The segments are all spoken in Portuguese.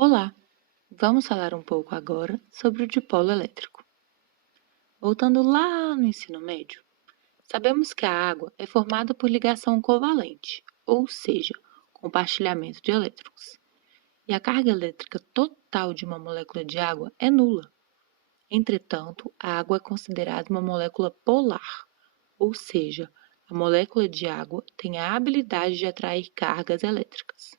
Olá, vamos falar um pouco agora sobre o dipolo elétrico. Voltando lá no ensino médio, sabemos que a água é formada por ligação covalente, ou seja, compartilhamento de elétrons, e a carga elétrica total de uma molécula de água é nula. Entretanto, a água é considerada uma molécula polar, ou seja, a molécula de água tem a habilidade de atrair cargas elétricas.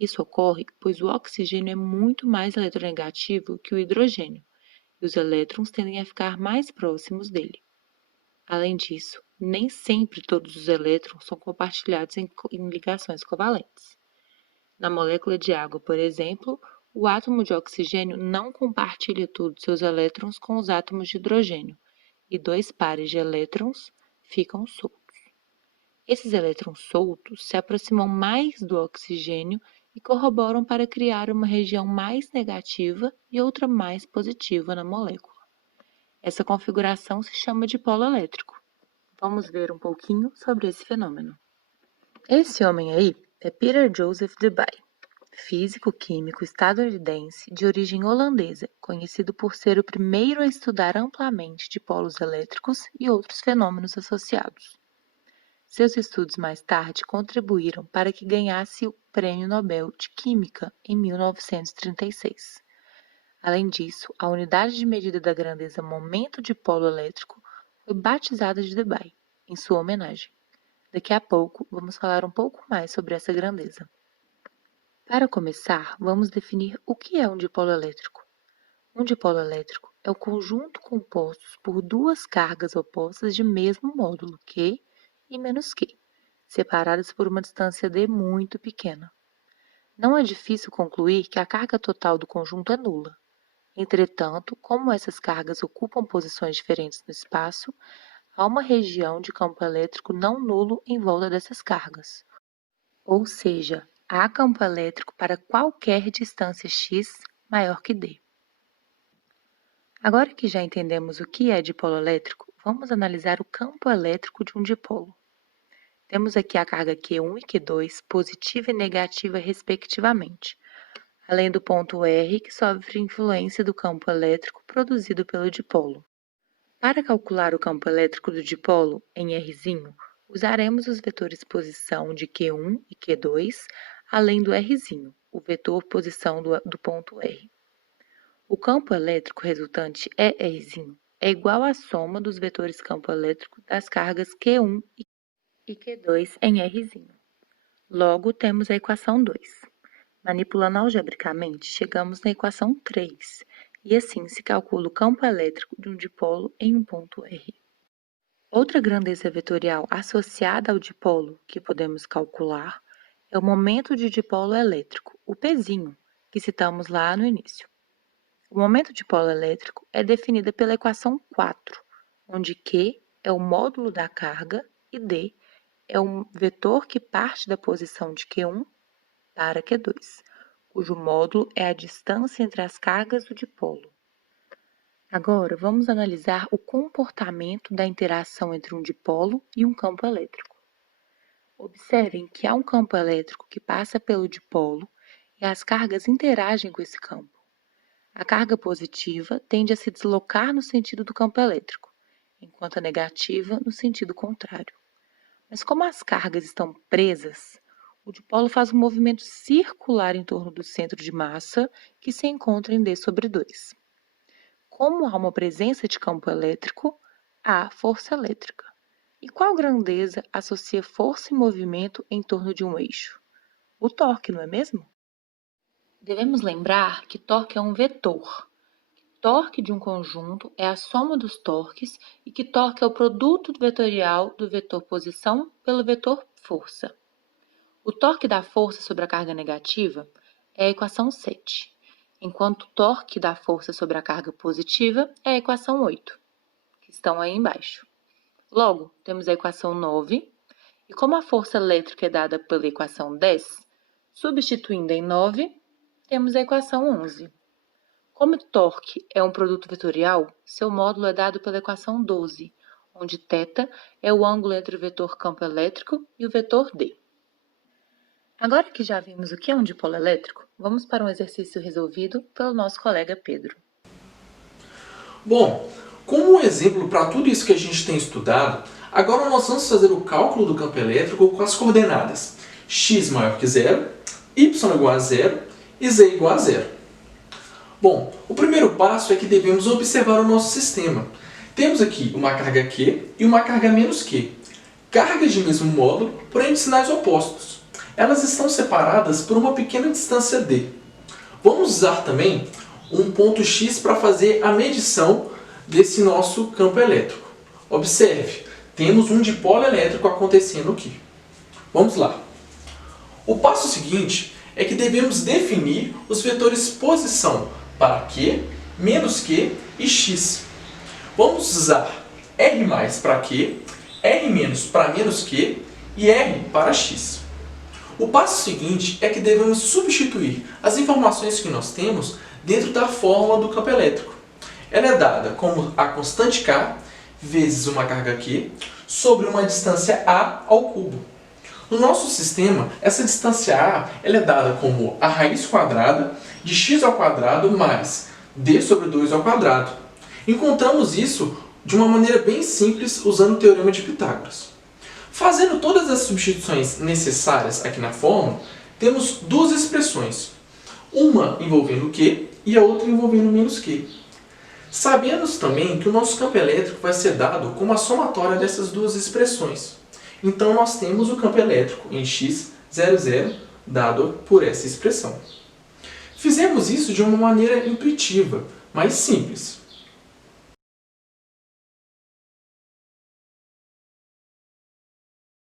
Isso ocorre pois o oxigênio é muito mais eletronegativo que o hidrogênio, e os elétrons tendem a ficar mais próximos dele. Além disso, nem sempre todos os elétrons são compartilhados em ligações covalentes. Na molécula de água, por exemplo, o átomo de oxigênio não compartilha todos seus elétrons com os átomos de hidrogênio, e dois pares de elétrons ficam soltos. Esses elétrons soltos se aproximam mais do oxigênio e corroboram para criar uma região mais negativa e outra mais positiva na molécula. Essa configuração se chama de polo elétrico. Vamos ver um pouquinho sobre esse fenômeno. Esse homem aí é Peter Joseph Debye, físico-químico estadunidense de origem holandesa, conhecido por ser o primeiro a estudar amplamente dipolos elétricos e outros fenômenos associados. Seus estudos mais tarde contribuíram para que ganhasse o Prêmio Nobel de Química em 1936. Além disso, a unidade de medida da grandeza momento dipolo elétrico foi batizada de Debye, em sua homenagem. Daqui a pouco, vamos falar um pouco mais sobre essa grandeza. Para começar, vamos definir o que é um dipolo elétrico. Um dipolo elétrico é o conjunto composto por duas cargas opostas de mesmo módulo, Q e menos Q, separadas por uma distância d muito pequena. Não é difícil concluir que a carga total do conjunto é nula. Entretanto, como essas cargas ocupam posições diferentes no espaço, há uma região de campo elétrico não nulo em volta dessas cargas. Ou seja, há campo elétrico para qualquer distância x maior que d. Agora que já entendemos o que é dipolo elétrico, vamos analisar o campo elétrico de um dipolo. Temos aqui a carga Q1 e Q2, positiva e negativa respectivamente, além do ponto R, que sofre influência do campo elétrico produzido pelo dipolo. Para calcular o campo elétrico do dipolo em R', usaremos os vetores posição de Q1 e Q2, além do R', o vetor posição do ponto R. O campo elétrico resultante ER' é igual à soma dos vetores campo elétrico das cargas Q1 e Q2 em R'. Logo, temos a equação 2. Manipulando algebricamente, chegamos na equação 3, e assim se calcula o campo elétrico de um dipolo em um ponto R. Outra grandeza vetorial associada ao dipolo que podemos calcular é o momento de dipolo elétrico, o Pzinho, que citamos lá no início. O momento dipolo elétrico é definido pela equação 4, onde Q é o módulo da carga e D é um vetor que parte da posição de Q1 para Q2, cujo módulo é a distância entre as cargas do dipolo. Agora, vamos analisar o comportamento da interação entre um dipolo e um campo elétrico. Observem que há um campo elétrico que passa pelo dipolo e as cargas interagem com esse campo. A carga positiva tende a se deslocar no sentido do campo elétrico, enquanto a negativa no sentido contrário. Mas como as cargas estão presas, o dipolo faz um movimento circular em torno do centro de massa, que se encontra em d/2. Como há uma presença de campo elétrico, há força elétrica. E qual grandeza associa força e movimento em torno de um eixo? O torque, não é mesmo? Devemos lembrar que torque é um vetor. Torque de um conjunto é a soma dos torques e que torque é o produto vetorial do vetor posição pelo vetor força. O torque da força sobre a carga negativa é a equação 7, enquanto o torque da força sobre a carga positiva é a equação 8, que estão aí embaixo. Logo, temos a equação 9, e como a força elétrica é dada pela equação 10, substituindo em 9, temos a equação 11. Como torque é um produto vetorial, seu módulo é dado pela equação 12, onde θ é o ângulo entre o vetor campo elétrico e o vetor D. Agora que já vimos o que é um dipolo elétrico, vamos para um exercício resolvido pelo nosso colega Pedro. Bom, como um exemplo para tudo isso que a gente tem estudado, agora nós vamos fazer o cálculo do campo elétrico com as coordenadas x maior que zero, y igual a zero e z igual a zero. Bom, o primeiro passo é que devemos observar o nosso sistema. Temos aqui uma carga Q e uma carga menos Q. Cargas de mesmo módulo, porém de sinais opostos. Elas estão separadas por uma pequena distância d. Vamos usar também um ponto X para fazer a medição desse nosso campo elétrico. Observe, temos um dipolo elétrico acontecendo aqui. Vamos lá. O passo seguinte é que devemos definir os vetores posição para Q, menos Q e X. Vamos usar R mais para Q, R menos para menos Q e R para X. O passo seguinte é que devemos substituir as informações que nós temos dentro da fórmula do campo elétrico. Ela é dada como a constante K vezes uma carga Q sobre uma distância A ao cubo. No nosso sistema, essa distância A ela é dada como a raiz quadrada de x ao quadrado mais d sobre 2 ao quadrado. Encontramos isso de uma maneira bem simples usando o teorema de Pitágoras. Fazendo todas as substituições necessárias aqui na fórmula, temos duas expressões. Uma envolvendo Q e a outra envolvendo menos Q. Sabemos também que o nosso campo elétrico vai ser dado como a somatória dessas duas expressões. Então, nós temos o campo elétrico em x, 0, 0, dado por essa expressão. Fizemos isso de uma maneira intuitiva, mas simples.